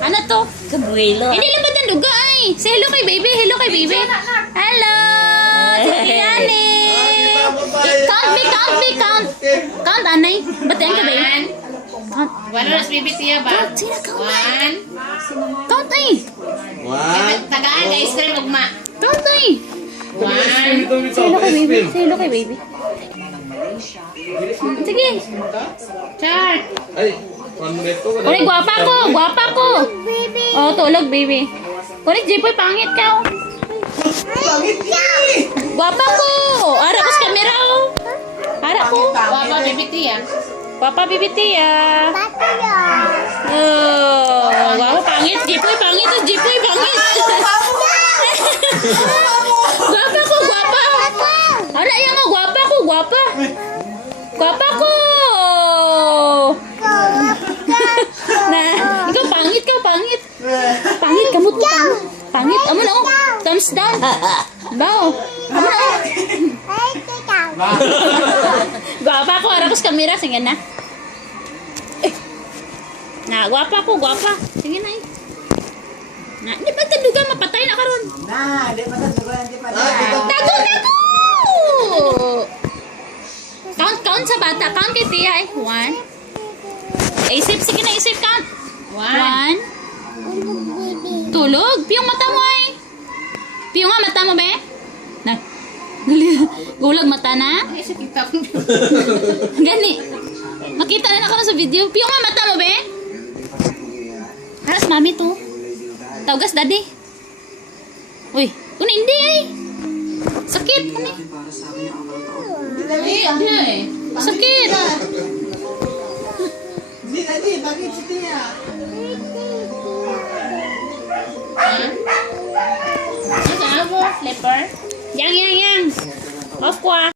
Ano to? Kabuelo. Hindi lang ba yan duga ay? Say hello kay baby. Hello kay baby. Hello. Si Yani. Count me, count me, count. Count, anay. Ba't yan ka ba yun? Count. Wala na baby siya ba? Count, sila count. One. Count ay. One. Tagaan ka ice cream ugma. Count ay. One. Say hello kay baby. Say hello kay baby. Sige. Char. Ay, one minute ko. Uy, guwapa ko. Guwapa ko. Oh, tulog, baby. Uy, Jipoy, pangit ka. Oh. Guwapa ko. Ara ko sa camera. Oh. Ara ko. Wapa baby tiya. Guwapa, baby Tia. Oh, guwapa, pangit. Jipoy, pangit. Oh, Jipoy, pangit. Guwapa ko, guwapa. Ara, yan oh, guwapa ko, guwapa. Guwapa ko. Na, ikaw pangit ka, pangit. Pangit ka mo to, pangit. Pangit, amo na oh. Thumbs down. Bao. Amo na oh. Guwapa ko, harap ko sa camera. Sige na. Na, guwapa ko, guwapa. Sige na eh. Na, di ba taduga mapatay na karon? Nah, di pa di pa. Tago, tago! Count sa bata. Count kay Tia eh. 1. Isip, sige na, isip. Count. 1. Tulog. Piyong mata mo ay. Piyong nga mata mo be? Na. Gulag mata na. Ay, sa kita ko. Gani. Makita na ako sa video. Piyong nga mata mo be? Haras mami to. Tawgas daddy. Uy, kung hindi ay. Sakit. Ano eh? Hindi eh. Sakit. Di, bakit si Tia? Ano sa abo? Slipper? Yang. Off ko ah.